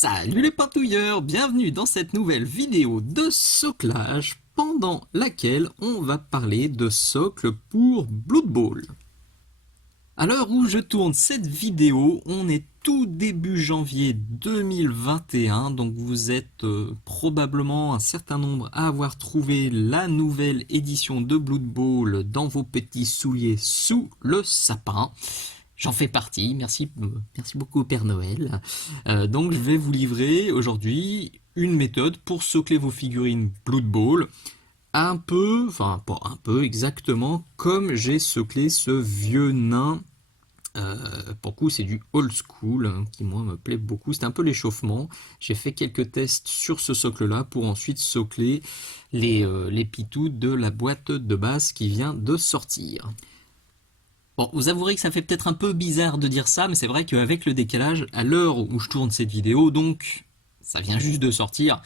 Salut les patouilleurs, bienvenue dans cette nouvelle vidéo de soclage pendant laquelle on va parler de socle pour Blood Bowl. À l'heure où je tourne cette vidéo, on est tout début janvier 2021, donc vous êtes probablement un certain nombre à avoir trouvé la nouvelle édition de Blood Bowl dans vos petits souliers sous le sapin. J'en fais partie, merci beaucoup Père Noël. Donc je vais vous livrer aujourd'hui une méthode pour socler vos figurines Blood Bowl. Un peu, enfin pas un peu, exactement comme j'ai soclé ce vieux nain. Pour le coup c'est du old school qui moi me plaît beaucoup. C'est un peu l'échauffement. J'ai fait quelques tests sur ce socle là pour ensuite socler les pitous de la boîte de base qui vient de sortir. Bon, vous avouerez que ça fait peut-être un peu bizarre de dire ça, mais c'est vrai qu'avec le décalage, à l'heure où je tourne cette vidéo, donc ça vient juste de sortir,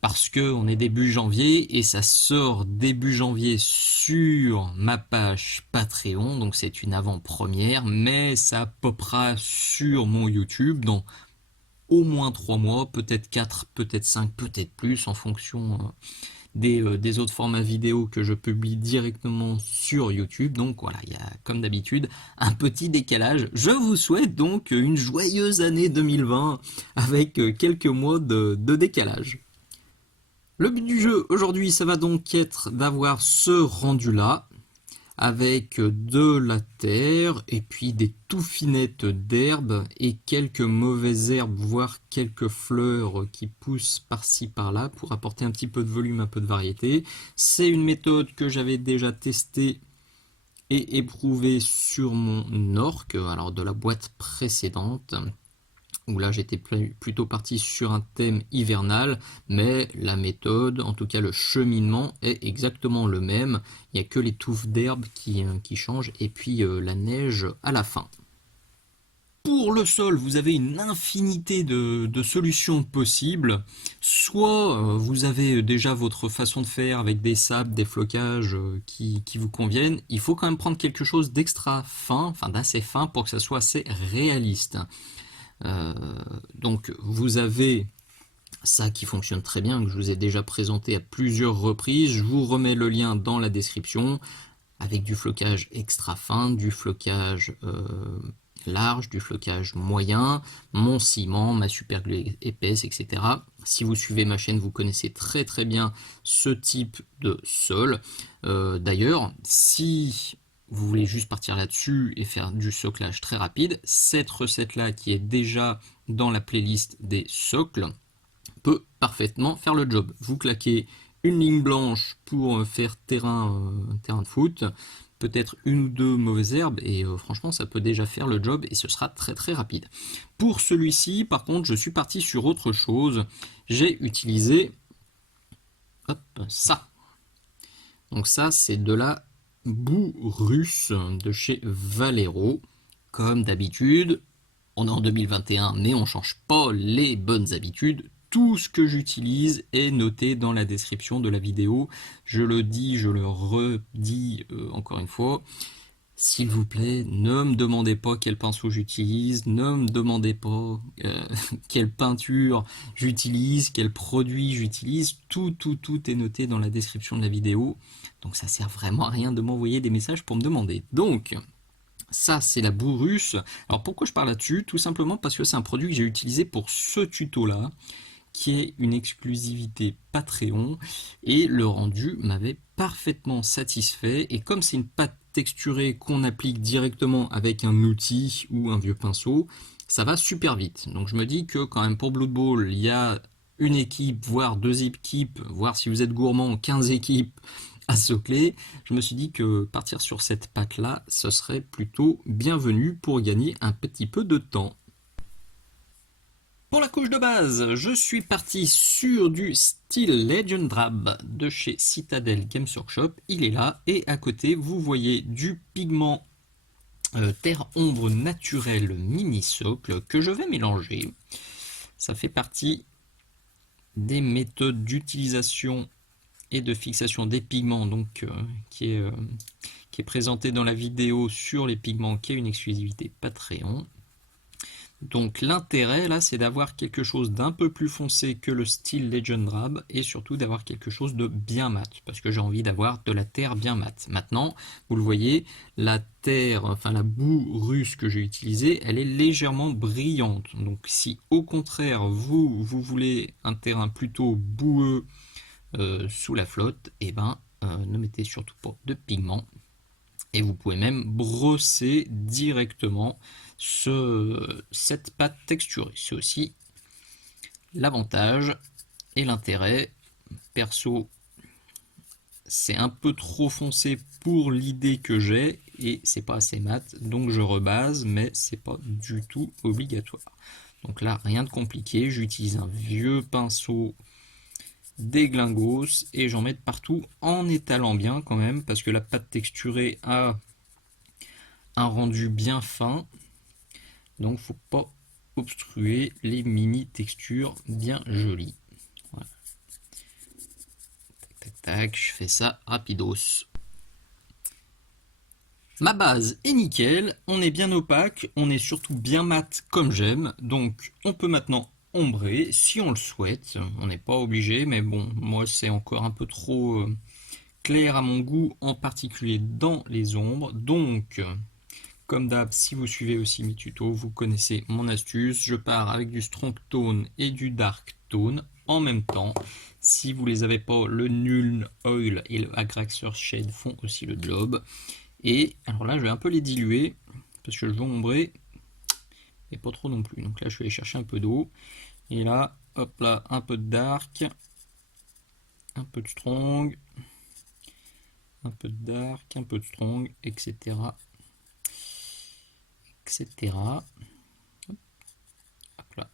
parce qu'on est début janvier, et ça sort début janvier sur ma page Patreon, donc c'est une avant-première, mais ça popera sur mon YouTube dans au moins 3 mois, peut-être 4, peut-être 5, peut-être plus, en fonction des autres formats vidéo que je publie directement sur YouTube. Donc voilà, il y a comme d'habitude un petit décalage. Je vous souhaite donc une joyeuse année 2020 avec quelques mois de décalage. Le but du jeu aujourd'hui, ça va donc être d'avoir ce rendu-là, avec de la terre et puis des touffinettes d'herbe et quelques mauvaises herbes, voire quelques fleurs qui poussent par-ci par-là pour apporter un petit peu de volume, un peu de variété. C'est une méthode que j'avais déjà testée et éprouvée sur mon orque, alors de la boîte précédente, où là j'étais plutôt parti sur un thème hivernal, mais la méthode, en tout cas le cheminement, est exactement le même. Il n'y a que les touffes d'herbe qui changent, et puis la neige à la fin. Pour le sol, vous avez une infinité de solutions possibles. Soit vous avez déjà votre façon de faire avec des sables, des flocages qui vous conviennent. Il faut quand même prendre quelque chose d'extra fin, enfin d'assez fin pour que ça soit assez réaliste. Donc vous avez ça qui fonctionne très bien, que je vous ai déjà présenté à plusieurs reprises. Je vous remets le lien dans la description, avec du flocage extra fin, du flocage large, du flocage moyen, mon ciment, ma super glue épaisse, etc. Si vous suivez ma chaîne, vous connaissez très très bien ce type de sol. D'ailleurs, si vous voulez juste partir là-dessus et faire du soclage très rapide, cette recette-là qui est déjà dans la playlist des socles peut parfaitement faire le job. Vous claquez une ligne blanche pour faire terrain de foot, peut-être une ou deux mauvaises herbes, et franchement ça peut déjà faire le job et ce sera très très rapide. Pour celui-ci, par contre, je suis parti sur autre chose. J'ai utilisé ça. Donc ça, c'est de la boue russe de chez Valero. Comme d'habitude, on est en 2021, mais on ne change pas les bonnes habitudes. Tout ce que j'utilise est noté dans la description de la vidéo. Je le dis, je le redis encore une fois. S'il vous plaît, ne me demandez pas quel pinceau j'utilise, ne me demandez pas quelle peinture j'utilise, quel produit j'utilise. Tout est noté dans la description de la vidéo. Donc ça sert vraiment à rien de m'envoyer des messages pour me demander. Donc, ça, c'est la boue russe. Alors pourquoi je parle là-dessus? Tout simplement parce que c'est un produit que j'ai utilisé pour ce tuto-là, qui est une exclusivité Patreon, et le rendu m'avait parfaitement satisfait. Et comme c'est une pâte texturée qu'on applique directement avec un outil ou un vieux pinceau, ça va super vite. Donc je me dis que quand même pour Blood Bowl, il y a une équipe, voire deux équipes, voire si vous êtes gourmand, 15 équipes à socler. Je me suis dit que partir sur cette pâte là, ce serait plutôt bienvenu pour gagner un petit peu de temps. Pour la couche de base, je suis parti sur du Steel Legend Drab de chez Citadel Games Workshop. Il est là, et à côté vous voyez du pigment terre ombre naturel mini socle que je vais mélanger. Ça fait partie des méthodes d'utilisation et de fixation des pigments, donc qui est présenté dans la vidéo sur les pigments, qui est une exclusivité Patreon. Donc l'intérêt là, c'est d'avoir quelque chose d'un peu plus foncé que le style Legend Drab et surtout d'avoir quelque chose de bien mat, parce que j'ai envie d'avoir de la terre bien mat. Maintenant, vous le voyez, la terre, enfin la boue russe que j'ai utilisée, elle est légèrement brillante. Donc si au contraire vous voulez un terrain plutôt boueux sous la flotte, et ne mettez surtout pas de pigment. Et vous pouvez même brosser directement cette pâte texturée. C'est aussi l'avantage et l'intérêt. Perso, c'est un peu trop foncé pour l'idée que j'ai et c'est pas assez mat, donc je rebase, mais c'est pas du tout obligatoire. Donc là, rien de compliqué, j'utilise un vieux pinceau des glingos et j'en mets partout en étalant bien quand même, parce que la pâte texturée a un rendu bien fin, donc faut pas obstruer les mini textures bien jolies. Voilà. Tac tac tac, je fais ça rapidos. Ma base est nickel, on est bien opaque, on est surtout bien mat comme j'aime, donc on peut maintenant ombrer si on le souhaite. On n'est pas obligé, mais bon, moi c'est encore un peu trop clair à mon goût, en particulier dans les ombres, donc comme d'hab, si vous suivez aussi mes tutos, vous connaissez mon astuce. Je pars avec du strong tone et du dark tone en même temps. Si vous les avez pas, le Null Oil et le Agraxer Shade font aussi le job. Et alors là, je vais un peu les diluer parce que je veux ombrer, et pas trop non plus. Donc là, je vais aller chercher un peu d'eau. Et là, hop là, un peu de dark, un peu de strong, un peu de dark, un peu de strong, etc. etc. Hop là.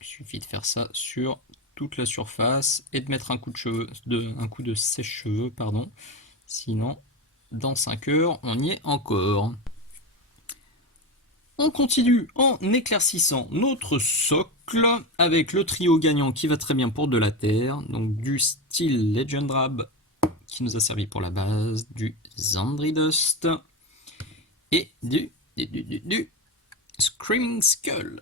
Il suffit de faire ça sur toute la surface et de mettre un coup de sèche-cheveux, pardon. Sinon, dans 5 heures, on y est encore. On continue en éclaircissant notre socle avec le trio gagnant qui va très bien pour de la terre. Donc du style Legend Drab qui nous a servi pour la base, du Zandri Dust et du Screaming Skull.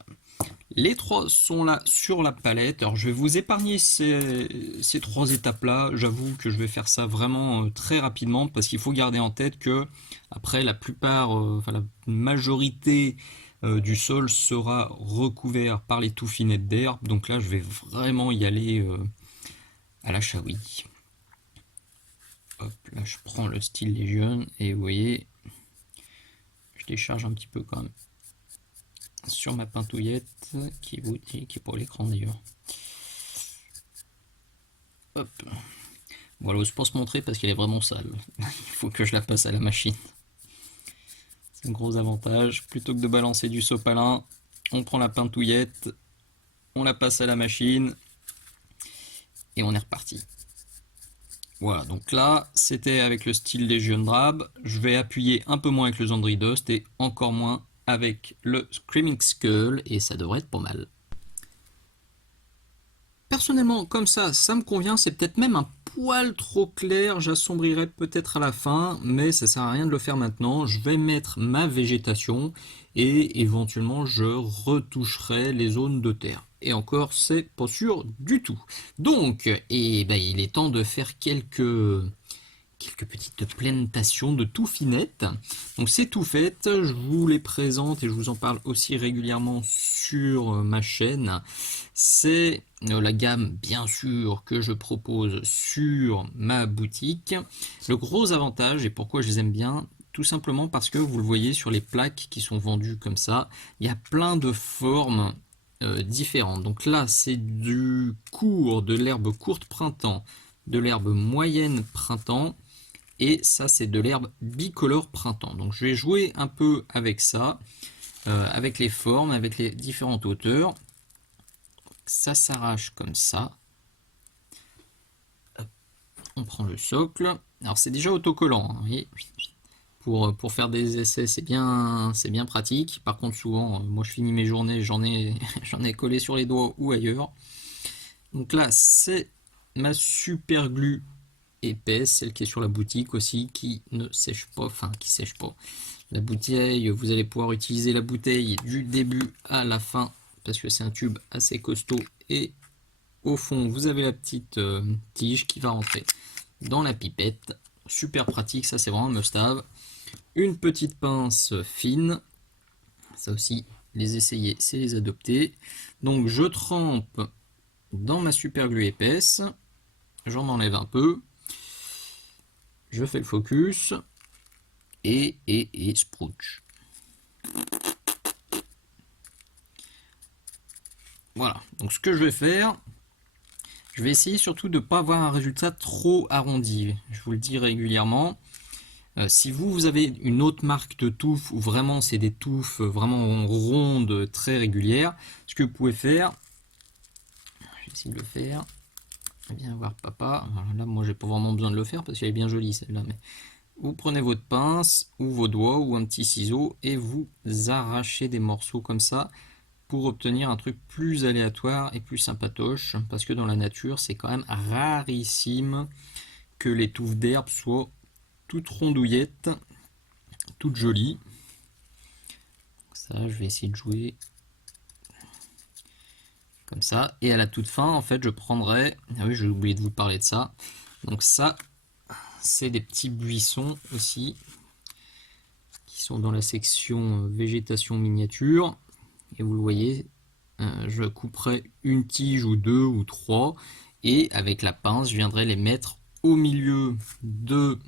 Les trois sont là sur la palette. Alors je vais vous épargner ces trois étapes là. J'avoue que je vais faire ça vraiment très rapidement parce qu'il faut garder en tête que après la plupart, enfin la majorité du sol sera recouvert par les touffinettes d'herbe. Donc là je vais vraiment y aller à la chaouie. Hop, là je prends le style Legion et vous voyez, je décharge un petit peu quand même sur ma pintouillette qui est pour l'écran d'ailleurs. Hop. Voilà, j'ose pas se montrer parce qu'elle est vraiment sale. Il faut que je la passe à la machine. C'est un gros avantage. Plutôt que de balancer du sopalin, on prend la pintouillette, on la passe à la machine et on est reparti. Voilà, donc là, c'était avec le style Legion Drab. Je vais appuyer un peu moins avec le Zandri Dust et encore moins avec le Screaming Skull et ça devrait être pas mal. Personnellement, comme ça me convient, c'est peut-être même un poil trop clair, j'assombrirai peut-être à la fin, mais ça sert à rien de le faire maintenant. Je vais mettre ma végétation et éventuellement je retoucherai les zones de terre. Et encore, c'est pas sûr du tout. Donc, il est temps de faire quelques petites plantations de touffinettes. Donc c'est tout fait, je vous les présente et je vous en parle aussi régulièrement sur ma chaîne. C'est la gamme bien sûr que je propose sur ma boutique. Le gros avantage et pourquoi je les aime bien, tout simplement parce que vous le voyez sur les plaques qui sont vendues comme ça, il y a plein de formes différentes. Donc là c'est du court, de l'herbe courte printemps, de l'herbe moyenne printemps, et ça c'est de l'herbe bicolore printemps. Donc je vais jouer un peu avec ça, avec les formes, avec les différentes hauteurs. Ça s'arrache comme ça. Hop. On prend le socle. Alors c'est déjà autocollant, hein, vous voyez. Pour faire des essais c'est bien pratique. Par contre souvent, moi je finis mes journées, j'en ai collé sur les doigts ou ailleurs. Donc là c'est ma super glue épaisse, celle qui est sur la boutique aussi, qui ne sèche pas, enfin qui sèche pas. La bouteille, vous allez pouvoir utiliser la bouteille du début à la fin parce que c'est un tube assez costaud et au fond vous avez la petite tige qui va rentrer dans la pipette. Super pratique, ça c'est vraiment un must-have. Une petite pince fine, ça aussi les essayer c'est les adopter. Donc je trempe dans ma super glue épaisse, j'en enlève un peu, je fais le focus et sprouch. Voilà, donc ce que je vais faire, je vais essayer surtout de ne pas avoir un résultat trop arrondi. Je vous le dis régulièrement. Si vous avez une autre marque de touffe où vraiment c'est des touffes vraiment rondes, très régulières, ce que vous pouvez faire, je vais essayer de le faire. Viens voir papa. Alors là, moi, j'ai pas vraiment besoin de le faire parce qu'elle est bien jolie celle-là. Mais vous prenez votre pince ou vos doigts ou un petit ciseau et vous arrachez des morceaux comme ça pour obtenir un truc plus aléatoire et plus sympatoche, parce que dans la nature c'est quand même rarissime que les touffes d'herbe soient toutes rondouillettes, toutes jolies. Ça, je vais essayer de jouer comme ça, et à la toute fin en fait je prendrai, ah oui j'ai oublié de vous parler de ça, donc ça c'est des petits buissons aussi qui sont dans la section végétation miniature. Et vous le voyez, je couperai une tige ou deux ou trois et avec la pince je viendrai les mettre au milieu de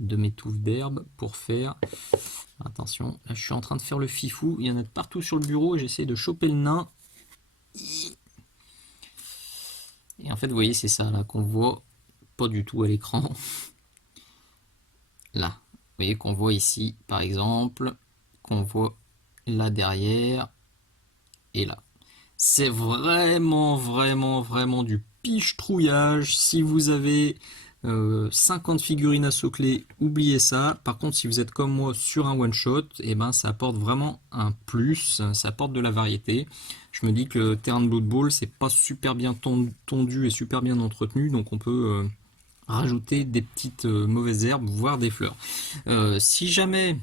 mes touffes d'herbe pour faire, attention, là je suis en train de faire le fifou, il y en a de partout sur le bureau et j'essaie de choper le nain. Et en fait vous voyez c'est ça là qu'on voit pas du tout à l'écran. Là, vous voyez qu'on voit ici par exemple, qu'on voit là derrière et là. C'est vraiment du piche-trouillage. Si vous avez 50 figurines à socler, oubliez ça. Par contre, si vous êtes comme moi sur un one-shot, et ben, ça apporte vraiment un plus, ça apporte de la variété. Je me dis que le terrain de Blood Bowl, c'est pas super bien tondu et super bien entretenu, donc on peut rajouter des petites mauvaises herbes, voire des fleurs. Si jamais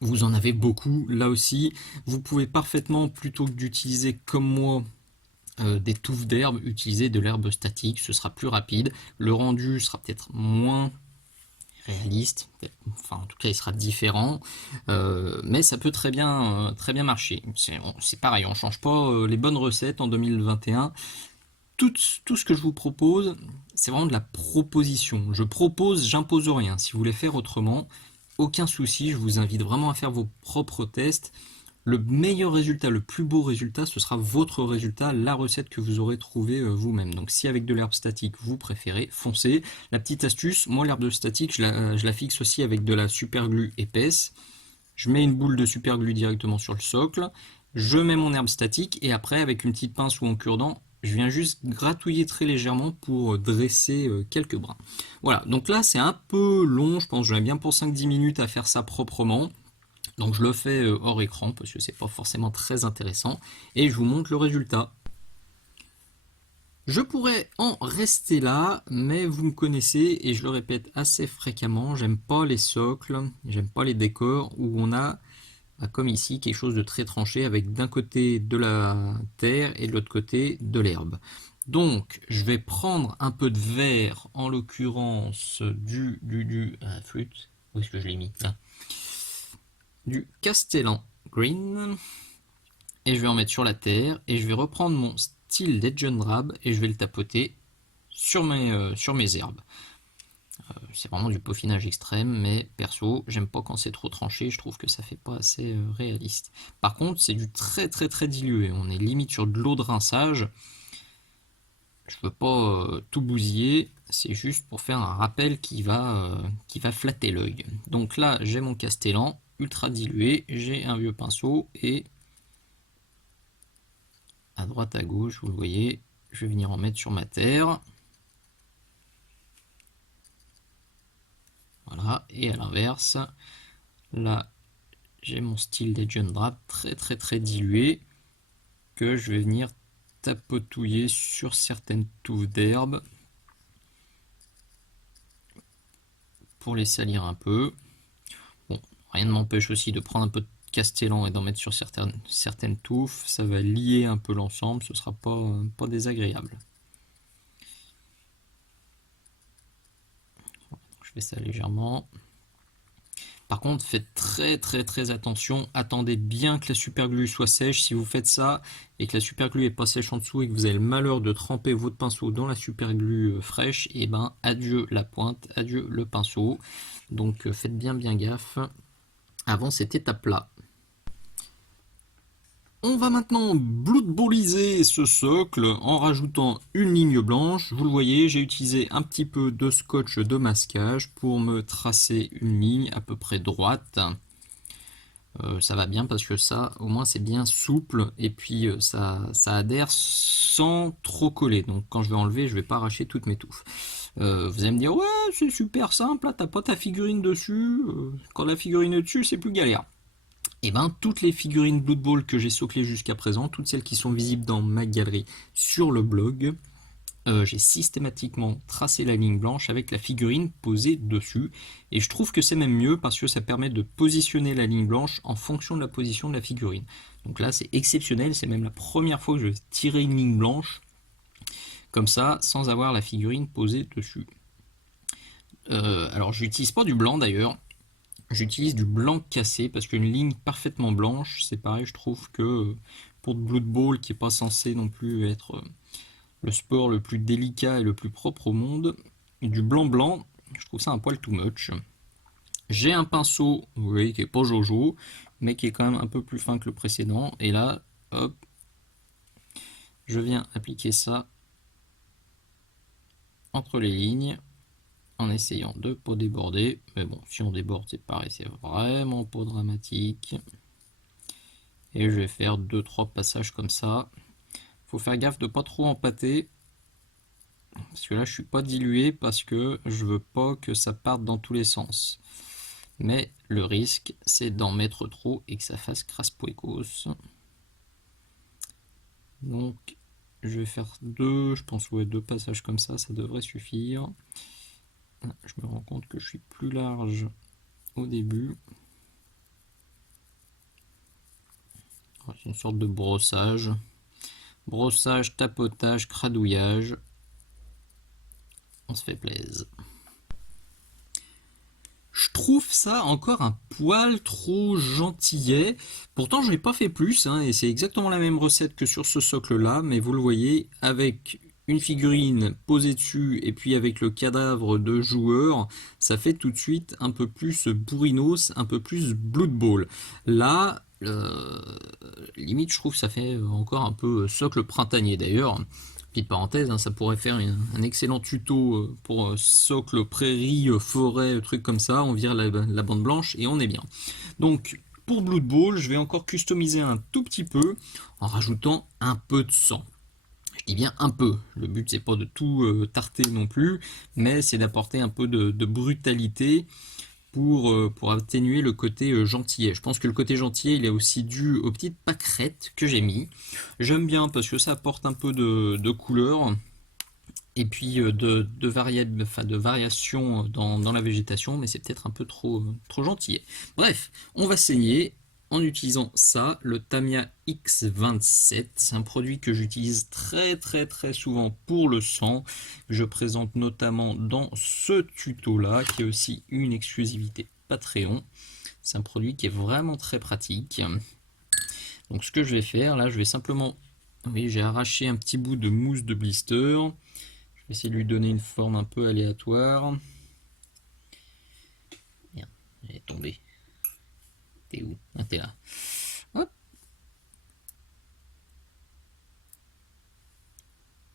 vous en avez beaucoup, là aussi, vous pouvez parfaitement, plutôt que d'utiliser comme moi des touffes d'herbe, utiliser de l'herbe statique, ce sera plus rapide, le rendu sera peut-être moins réaliste, enfin en tout cas il sera différent, mais ça peut très bien marcher. C'est pareil, on ne change pas les bonnes recettes en 2021. Tout ce que je vous propose, c'est vraiment de la proposition. Je propose, j'impose rien. Si vous voulez faire autrement, aucun souci, je vous invite vraiment à faire vos propres tests. Le meilleur résultat, le plus beau résultat, ce sera votre résultat, la recette que vous aurez trouvée vous-même. Donc si avec de l'herbe statique vous préférez, foncez. La petite astuce, moi l'herbe statique, je la fixe aussi avec de la super glue épaisse. Je mets une boule de super glue directement sur le socle, je mets mon herbe statique et après avec une petite pince ou en cure-dent, je viens juste gratouiller très légèrement pour dresser quelques brins. Voilà, donc là c'est un peu long, je pense que j'en ai bien pour 5-10 minutes à faire ça proprement. Donc je le fais hors écran parce que c'est pas forcément très intéressant et je vous montre le résultat. Je pourrais en rester là, mais vous me connaissez et je le répète assez fréquemment, j'aime pas les socles, j'aime pas les décors où on a, comme ici, quelque chose de très tranché avec d'un côté de la terre et de l'autre côté de l'herbe. Donc je vais prendre un peu de vert, en l'occurrence du flûte, où est-ce que je l'ai mis là, du Castellan Green, et je vais en mettre sur la terre et je vais reprendre mon style Legend Drab et je vais le tapoter sur mes herbes. C'est vraiment du peaufinage extrême, mais perso, j'aime pas quand c'est trop tranché, je trouve que ça fait pas assez réaliste. Par contre, c'est du très dilué, on est limite sur de l'eau de rinçage. Je veux pas tout bousiller, c'est juste pour faire un rappel qui va flatter l'œil. Donc là, j'ai mon Castellan ultra dilué, j'ai un vieux pinceau et à droite à gauche, vous le voyez, je vais venir en mettre sur ma terre. Voilà, et à l'inverse, là j'ai mon style Legend Drab très dilué que je vais venir tapotouiller sur certaines touffes d'herbe pour les salir un peu. Rien ne m'empêche aussi de prendre un peu de castellan et d'en mettre sur certaines touffes. Ça va lier un peu l'ensemble, ce sera pas désagréable. Je fais ça légèrement. Par contre, faites très attention. Attendez bien que la superglue soit sèche. Si vous faites ça et que la superglue est pas sèche en dessous et que vous avez le malheur de tremper votre pinceau dans la superglue fraîche, et ben adieu la pointe, adieu le pinceau. Donc faites bien gaffe avant cette étape-là. On va maintenant bloodballiser ce socle en rajoutant une ligne blanche. Vous le voyez, j'ai utilisé un petit peu de scotch de masquage pour me tracer une ligne à peu près droite. Ça va bien parce que ça, au moins, c'est bien souple et puis ça adhère sans trop coller. Donc quand je vais enlever, je vais pas arracher toutes mes touffes. Vous allez me dire, ouais, c'est super simple, là, t'as pas ta figurine dessus. Quand la figurine est dessus, c'est plus galère. Et ben toutes les figurines Blood Bowl que j'ai soclées jusqu'à présent, toutes celles qui sont visibles dans ma galerie sur le blog, j'ai systématiquement tracé la ligne blanche avec la figurine posée dessus. Et je trouve que c'est même mieux parce que ça permet de positionner la ligne blanche en fonction de la position de la figurine. Donc là c'est exceptionnel, c'est même la première fois que je vais tirer une ligne blanche comme ça sans avoir la figurine posée dessus. Alors j'utilise pas du blanc d'ailleurs. J'utilise du blanc cassé parce qu'une ligne parfaitement blanche, c'est pareil, je trouve que pour de Blood Bowl qui n'est pas censé non plus être le sport le plus délicat et le plus propre au monde, du blanc, je trouve ça un poil too much. J'ai un pinceau, vous voyez, qui est pas Jojo, mais qui est quand même un peu plus fin que le précédent. Et là, hop, je viens appliquer ça entre les lignes en essayant de pas déborder. Mais bon, si on déborde, c'est pareil, c'est vraiment pas dramatique. Et je vais faire 2-3 passages comme ça. Faut faire gaffe de pas trop empâter. Parce que là, je suis pas dilué parce que je veux pas que ça parte dans tous les sens. Mais le risque, c'est d'en mettre trop et que ça fasse crasse-poicos. Donc, je vais faire je pense, ouais, 2 passages comme ça devrait suffire. Je me rends compte que je suis plus large au début. C'est une sorte de brossage. Brossage, tapotage, cradouillage. On se fait plaisir. Je trouve ça encore un poil trop gentillet. Pourtant, je n'ai pas fait plus, hein, et c'est exactement la même recette que sur ce socle-là, mais vous le voyez, avec une figurine posée dessus et puis avec le cadavre de joueur, ça fait tout de suite un peu plus bourrinos, un peu plus Blood Bowl. Là, limite, je trouve que ça fait encore un peu socle printanier. D'ailleurs, petite parenthèse, hein, ça pourrait faire un excellent tuto pour socle, prairie, forêt, trucs comme ça. On vire la bande blanche et on est bien. Donc, pour Blood Bowl, je vais encore customiser un tout petit peu en rajoutant un peu de sang. Je dis bien un peu. Le but, c'est pas de tout tarter non plus, mais c'est d'apporter un peu de brutalité pour atténuer le côté gentillet. Je pense que le côté gentillet, il est aussi dû aux petites pâquerettes que j'ai mis. J'aime bien parce que ça apporte un peu de couleur et puis de variation dans la végétation, mais c'est peut-être un peu trop gentillet. Bref, on va saigner en utilisant ça, le Tamiya X27. C'est un produit que j'utilise très souvent pour le sang. Je présente notamment dans ce tuto-là, qui est aussi une exclusivité Patreon. C'est un produit qui est vraiment très pratique. Donc ce que je vais faire, là, je vais simplement... Oui, j'ai arraché un petit bout de mousse de blister. Je vais essayer de lui donner une forme un peu aléatoire. Merde, elle est tombée. T'es où? Ah, t'es là. Hop.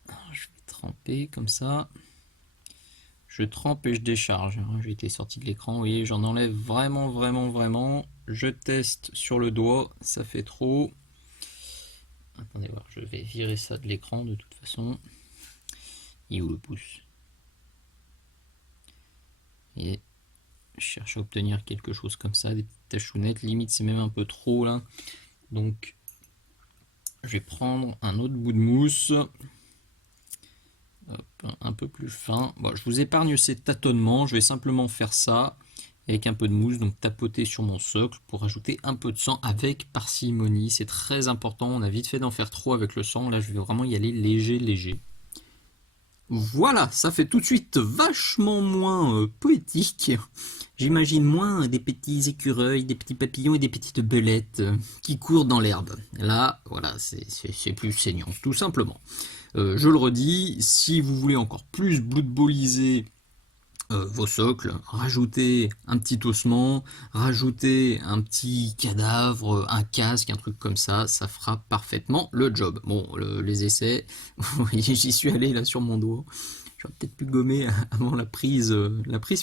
Alors, je vais tremper comme ça. Je trempe et je décharge. J'ai été sorti de l'écran. Vous voyez, j'en enlève vraiment. Je teste sur le doigt. Ça fait trop. Attendez voir, je vais virer ça de l'écran de toute façon. Et où le pouce? Et je cherche à obtenir quelque chose comme ça, des petites tachounettes, limite c'est même un peu trop là. Donc je vais prendre un autre bout de mousse, hop, un peu plus fin. Bon, je vous épargne ces tâtonnements, je vais simplement faire ça avec un peu de mousse, donc tapoter sur mon socle pour ajouter un peu de sang avec parcimonie. C'est très important, on a vite fait d'en faire trop avec le sang, là je vais vraiment y aller léger léger. Voilà, ça fait tout de suite vachement moins poétique. J'imagine moins des petits écureuils, des petits papillons et des petites belettes qui courent dans l'herbe. Là, voilà, c'est plus saignant, tout simplement. Je le redis, si vous voulez encore plus bloodballiser vos socles, rajoutez un petit ossement, rajoutez un petit cadavre, un casque, un truc comme ça fera parfaitement le job. Bon, les essais, vous voyez, j'y suis allé là sur mon doigt. J'aurais peut-être pu gommer avant la prise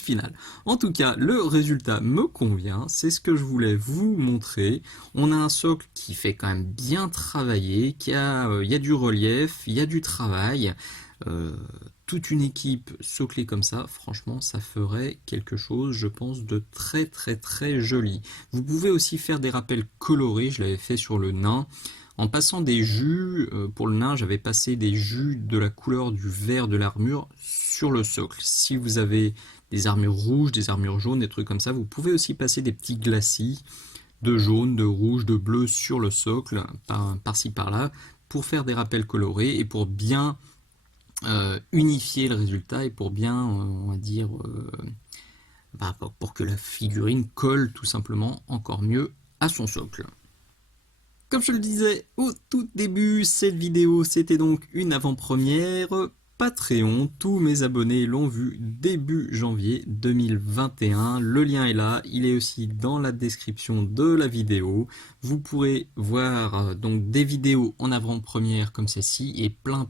finale. En tout cas, le résultat me convient, c'est ce que je voulais vous montrer. On a un socle qui fait quand même bien travailler, il y a du relief, il y a du travail. Toute une équipe soclée comme ça, franchement, ça ferait quelque chose, je pense, de très très très joli. Vous pouvez aussi faire des rappels colorés, je l'avais fait sur le nain. En passant des jus, pour le nain, j'avais passé des jus de la couleur du vert de l'armure sur le socle. Si vous avez des armures rouges, des armures jaunes, des trucs comme ça, vous pouvez aussi passer des petits glacis de jaune, de rouge, de bleu sur le socle, par-ci par-là, pour faire des rappels colorés et pour bien unifier le résultat et pour bien, on va dire, pour que la figurine colle tout simplement encore mieux à son socle. Comme je le disais au tout début, cette vidéo c'était donc une avant-première Patreon. Tous mes abonnés l'ont vu début janvier 2021. Le lien est là, il est aussi dans la description de la vidéo. Vous pourrez voir donc des vidéos en avant-première comme celle-ci et plein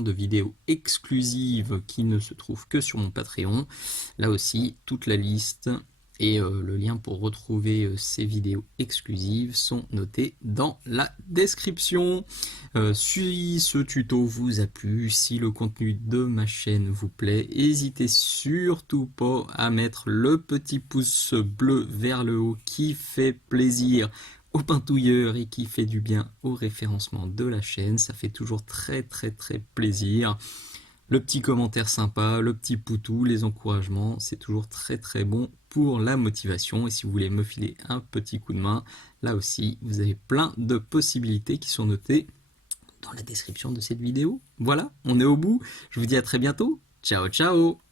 de vidéos exclusives qui ne se trouvent que sur mon Patreon. Là aussi, toute la liste et le lien pour retrouver ces vidéos exclusives sont notés dans la description. Si ce tuto vous a plu, si le contenu de ma chaîne vous plaît, n'hésitez surtout pas à mettre le petit pouce bleu vers le haut qui fait plaisir aux pintouilleurs et qui fait du bien au référencement de la chaîne. Ça fait toujours très plaisir. Le petit commentaire sympa, le petit poutou, les encouragements, c'est toujours très bon pour la motivation. Et si vous voulez me filer un petit coup de main, là aussi, vous avez plein de possibilités qui sont notées dans la description de cette vidéo. Voilà, on est au bout. Je vous dis à très bientôt. Ciao, ciao!